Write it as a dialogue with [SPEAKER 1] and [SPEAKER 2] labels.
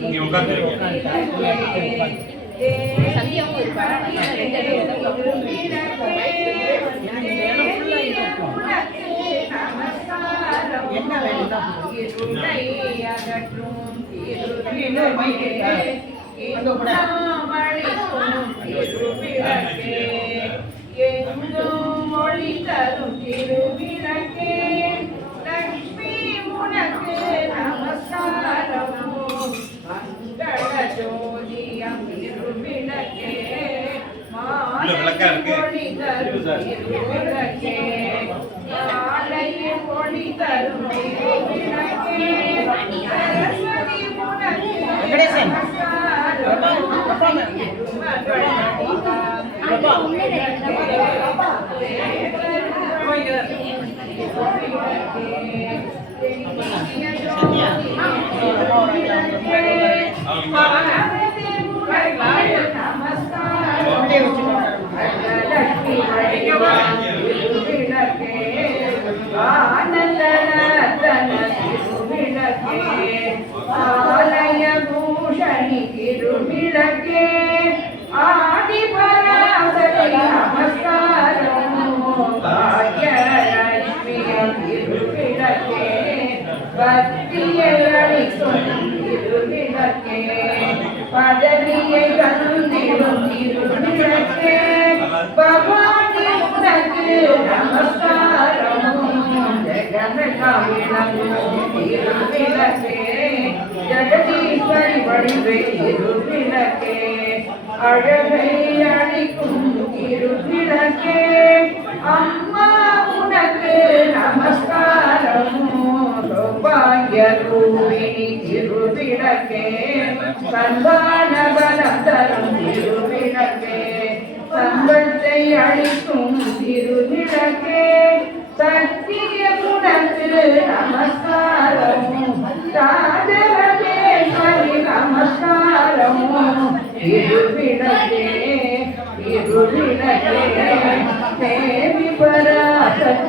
[SPEAKER 1] இங்க உட்கார்ந்திருங்க.
[SPEAKER 2] சந்தியாவும் ரெண்டு
[SPEAKER 3] என்ன வேணும் மங்கள ஜோதியம் திருவிளக்கே
[SPEAKER 1] உள்ள விளக்கா
[SPEAKER 3] ஆலய பூஷணி திருவிளக்கே ஆ பக்தியை அளிக்கும் பதவியை தந்திடும் திருவிளக்கே பவானி உனக்கு நமஸ்காரம் ஜெகமெல்லாம் திருவிளக்கே ஜெகதீஸ்வரி வடிவே திருவிளக்கே அழகை அழிக்கும் திருவிளக்கே அம்மா சௌபாகிய ரூபிணி சந்தான பலம் தரும் திருவிளக்கே சம்பத்தை அளிக்கும் திருவிளக்கே சக்திய குணத்து நமஸ்காரமும் ராஜராஜேஸ்வரி நமஸ்காரம் திருவிளக்கே